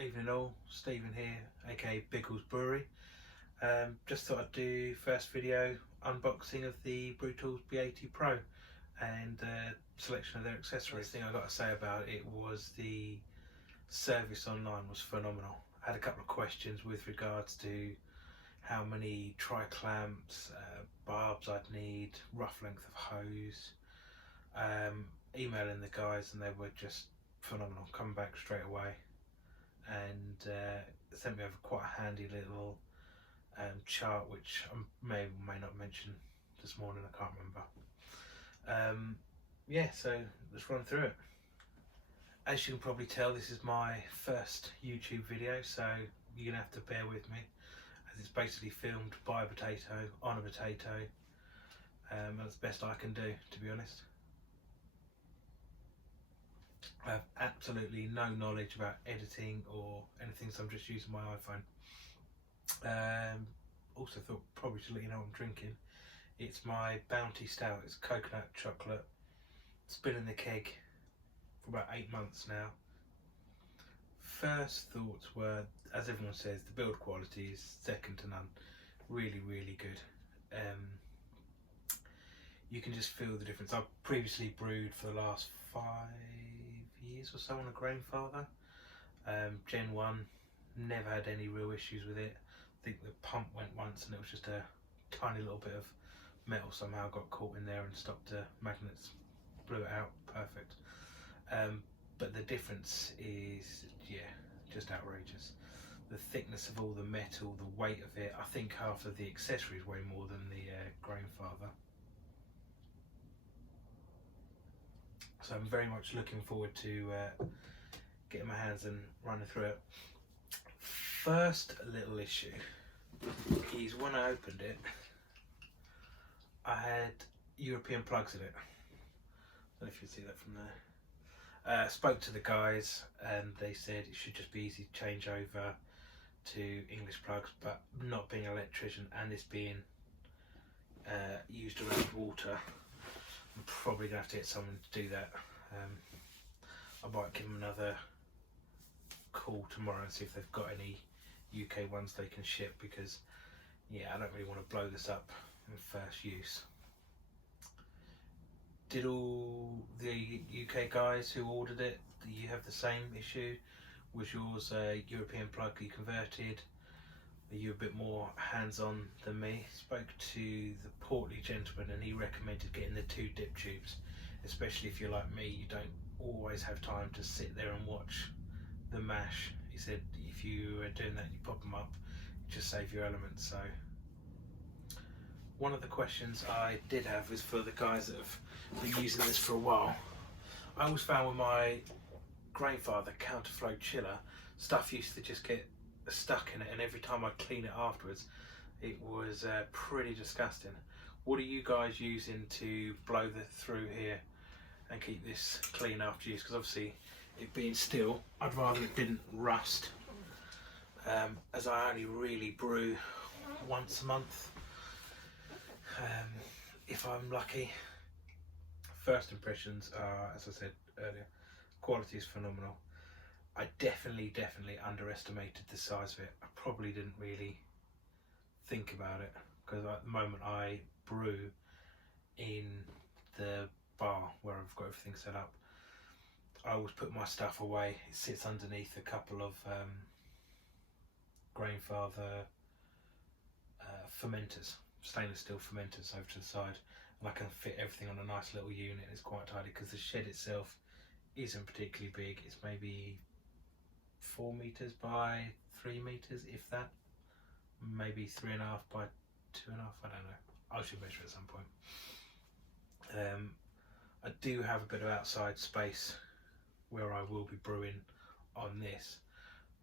Evening all, Stephen here, aka Brewtools Brewery. Just thought I'd do first video unboxing of the Brewtools B80pro and selection of their accessories. The thing I got to say about it was the service online was phenomenal. I had a couple of questions with regards to how many tri-clamps, barbs I'd need, rough length of hose, emailing the guys, and they were just phenomenal, coming back straight away, and sent me over quite a handy little chart which I may or may not mention this morning, I can't remember. Yeah, so let's run through it. As you can probably tell, this is my first YouTube video, so you're gonna have to bear with me as it's basically filmed by a potato, on a potato. That's the best I can do, to be honest. I have absolutely no knowledge about editing or anything, so I'm just using my iPhone. Also thought probably should let you know what I'm drinking. It's my Bounty Stout. It's coconut chocolate. It's been in the keg for about 8 months now. First thoughts were, as everyone says, the build quality is second to none. Really, really good. You can just feel the difference. I've previously brewed for the last 5 years or so on a Grainfather. Gen 1, never had any real issues with it. I think the pump went once and it was just a tiny little bit of metal somehow got caught in there and stopped the magnets, blew it out, perfect. But the difference is, yeah, just outrageous. The thickness of all the metal, the weight of it. I think half of the accessories weigh more than the Grainfather. So I'm very much looking forward to getting my hands and running through it. First little issue is when I opened it, I had European plugs in it. I don't know if you can see that from there. Spoke to the guys and they said it should just be easy to change over to English plugs, but not being an electrician and this being used around water, I'm probably going to have to get someone to do that. I might give them another call tomorrow and see if they've got any UK ones they can ship, because yeah, I don't really want to blow this up in first use. Did all the UK guys who ordered it, do you have the same issue? Was yours a European plug you converted? Are you a bit more hands-on than me? Spoke to the portly gentleman and he recommended getting the 2 dip tubes, especially if you're like me, you don't always have time to sit there and watch the mash. He said if you are doing that, you pop them up, just save your elements. So one of the questions I did have was for the guys that have been using this for a while. I always found with my Grainfather counterflow chiller, stuff used to just get stuck in it, and every time I'd clean it afterwards, it was pretty disgusting. What are you guys using to blow through here and keep this clean after use? Because obviously it being steel, I'd rather it didn't rust, as I only really brew once a month, if I'm lucky. First impressions are, as I said earlier, quality is phenomenal. I definitely underestimated the size of it. I probably didn't really think about it, because at the moment I brew in the bar where I've got everything set up. I always put my stuff away. It sits underneath a couple of Grainfather fermenters, stainless steel fermenters over to the side, and I can fit everything on a nice little unit. It's quite tidy because the shed itself isn't particularly big. It's maybe 4 meters by 3 meters, if that, maybe 3.5 by 2.5, I don't know. I should measure at some point. I do have a bit of outside space where I will be brewing on this,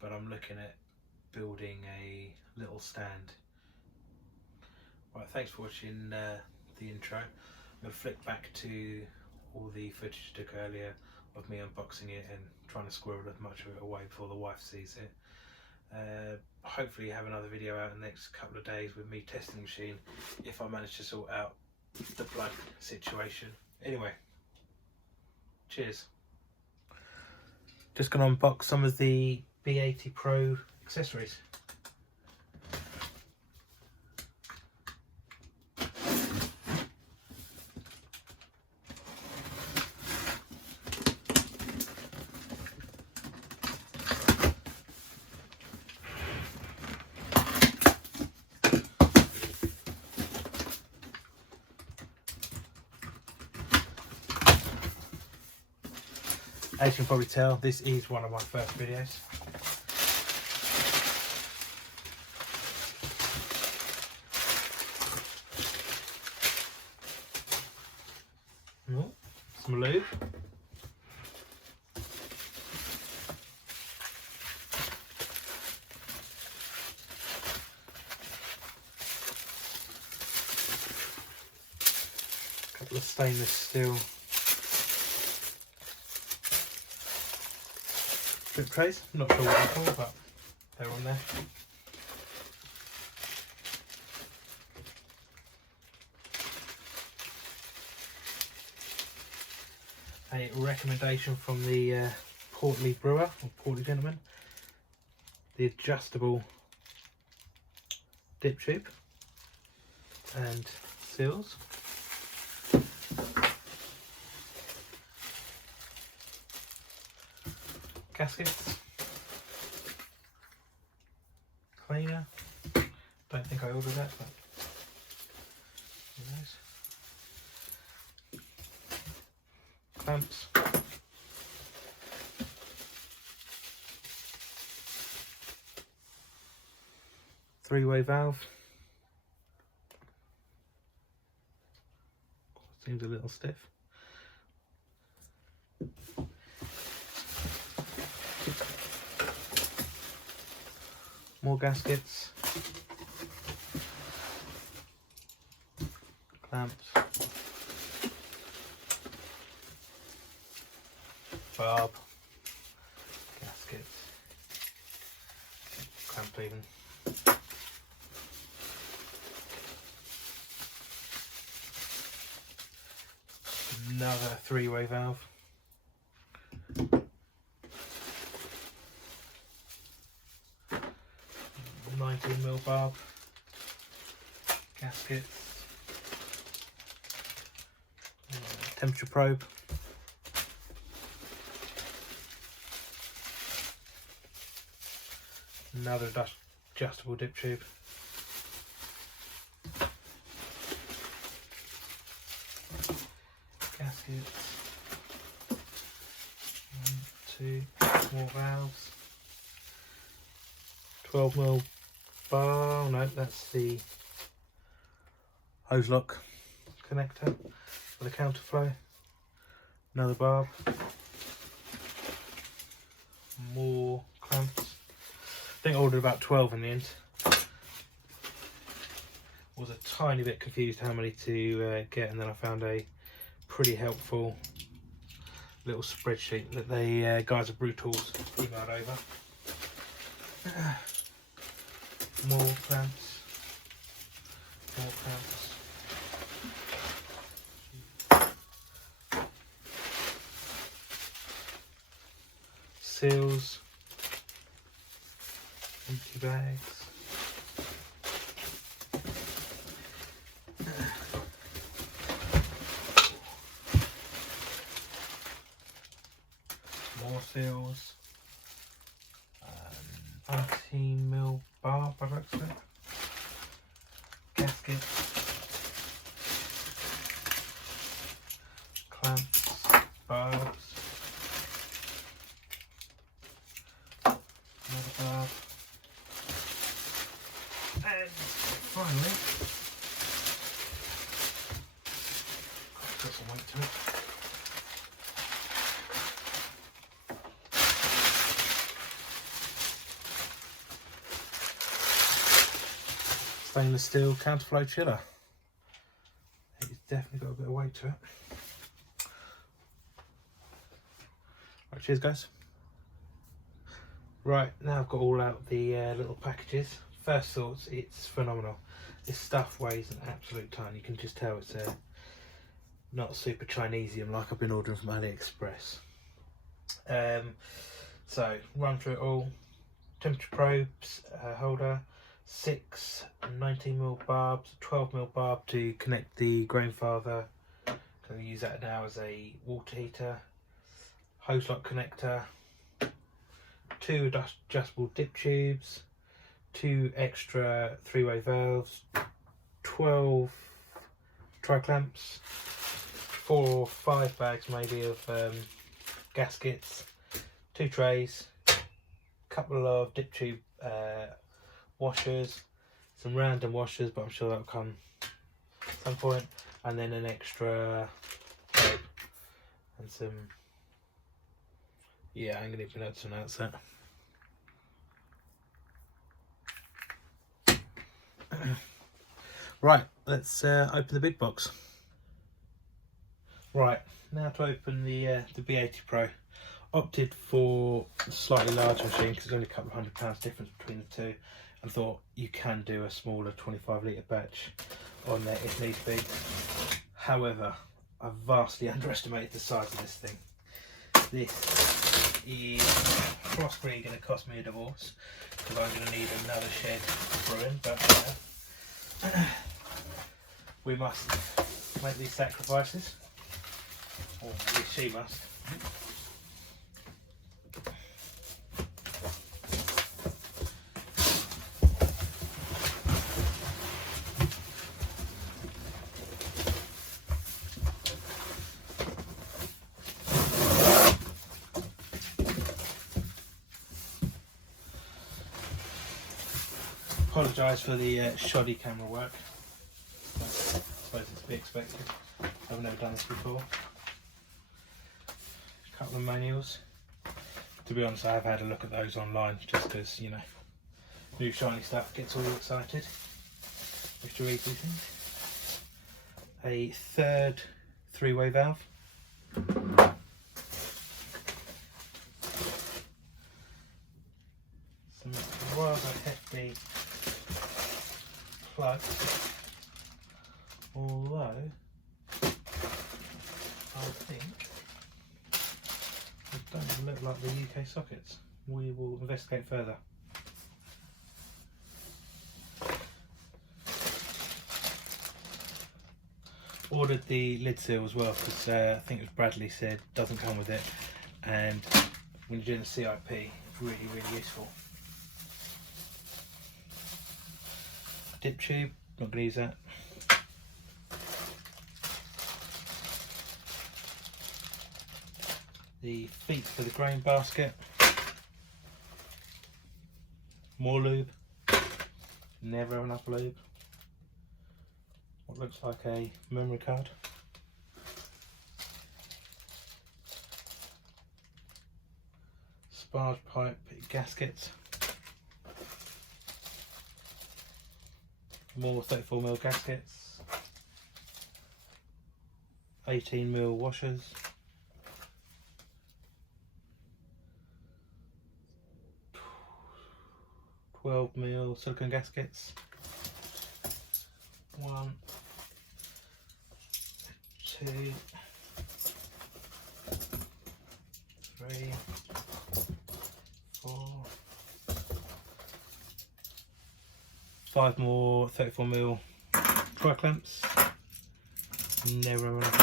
but I'm looking at building a little stand. Right, thanks for watching the intro. I'm going to flick back to all the footage I took earlier of me unboxing it and trying to squirrel as much of it away before the wife sees it. Hopefully have another video out in the next couple of days with me testing the machine, if I manage to sort out the plug situation. Anyway, cheers. Just going to unbox some of the B80pro accessories. As you can probably tell, this is one of my first videos. Oh, some lube. A couple of stainless steel drip trays. Not sure what they're called, but they're on there. A recommendation from the portly brewer, or portly gentleman. The adjustable dip tube and seals. Gaskets, cleaner. Don't think I ordered that, but who knows. Clamps, three-way valve. Seems a little stiff. More gaskets, clamps, barb, gaskets, clamp even. Another three-way valve. 19mm barb, gaskets, temperature probe, another adjustable dip tube, gaskets, 1, 2 more valves, 12mm bar, no, that's the hose lock connector for the counterflow. Another barb, more clamps. I think I ordered about 12 in the end. Was a tiny bit confused how many to get, and then I found a pretty helpful little spreadsheet that the guys at Brewtools emailed over. More clamps, more clamps, seals, empty bags, more seals, 19mm bar by the looks of it, gasket, clamps, barbs, another barb, and finally, got some weight to it. Stainless steel counterflow chiller. It's definitely got a bit of weight to it. Right, cheers guys. Right, now I've got all out the little packages. First thoughts, it's phenomenal. This stuff weighs an absolute ton. You can just tell it's not super Chinesium like I've been ordering from AliExpress. So run through it all. temperature probes holder, 6 19mm barbs, 12mm barb to connect the grainfather. Going to use that now as a water heater. Hose lock connector, 2 adjustable dip tubes, 2 extra 3-way valves, 12 tri-clamps, 4 or 5 bags maybe of gaskets, 2 trays, couple of dip tube washers, some random washers, but I'm sure that'll come at some point, and then an extra probe and some, yeah, I'm going to be able to announce that. Right, let's open the big box. Right, now to open the B80pro. Opted for a slightly larger machine because there's only a couple of £100 difference between the two, and thought you can do a smaller 25-litre batch on there if need be. However, I vastly underestimated the size of this thing. This is possibly going to cost me a divorce because I'm going to need another shed for brewing, but we must make these sacrifices, or at least she must. Apologise for the shoddy camera work. I suppose it's to be expected. I've never done this before. A couple of manuals. To be honest, I have had a look at those online just because, you know, new shiny stuff gets all excited. If you read these things. A third 3-way valve. Some rather hefty plug, although I think they don't look like the UK sockets. We will investigate further. Ordered the lid seal as well because I think it was Bradley said doesn't come with it, and when you're doing a CIP it's really useful. Dip tube, not going to use that. The feet for the grain basket. More lube. Never enough lube. What looks like a memory card. Sparge pipe gaskets. More 34mm gaskets, 18mm washers, 12mm silicone gaskets, 1, 2, 3, 4, 5 more 34mm tri-clamps. Never run out of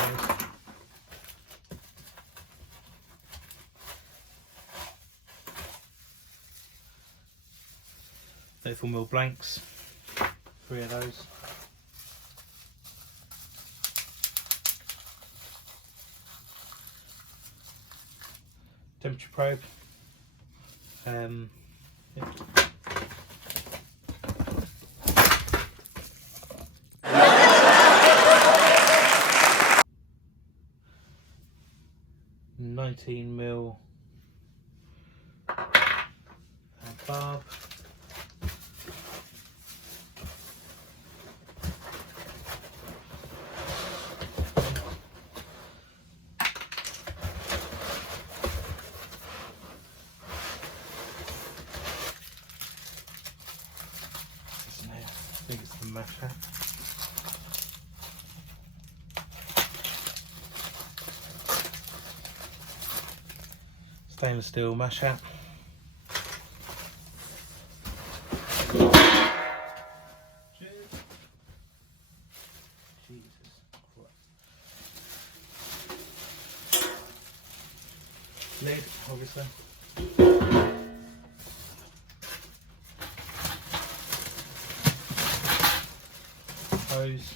those. 34mm blanks. 3 of those. Temperature probe. Yep. $19mm barb, I think it's the masher. Stainless steel masher. obviously. Hose.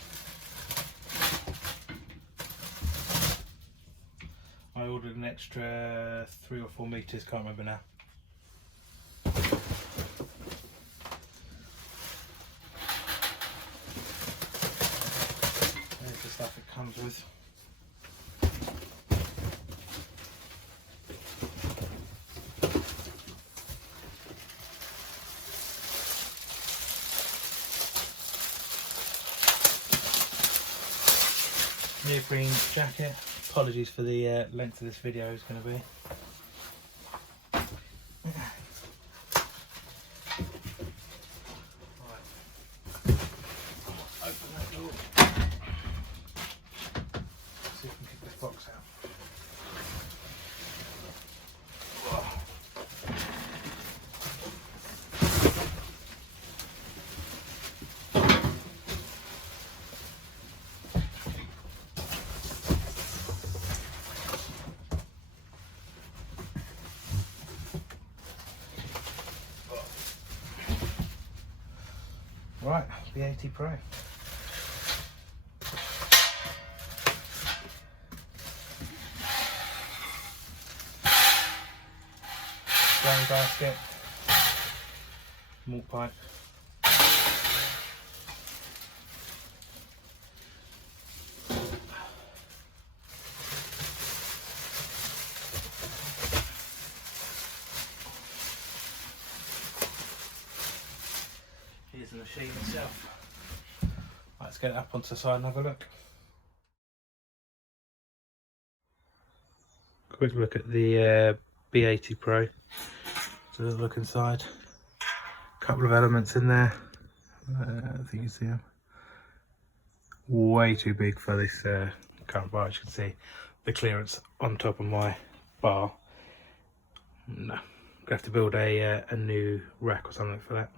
I ordered an extra 3 or 4 meters, can't remember now. There's the stuff it comes with. Neoprene jacket. Apologies for the length of this video is going to be. Open that door. See if we can kick this box out. Right, B80pro. Brown basket, malt pipe. Here's the machine itself. Let's get it up onto the side and have a look. Quick look at the B80pro. So let's look inside. A couple of elements in there. I think you see them. Way too big for this current bar. As you can see the clearance on top of my bar. No, I'm gonna have to build a new rack or something for that.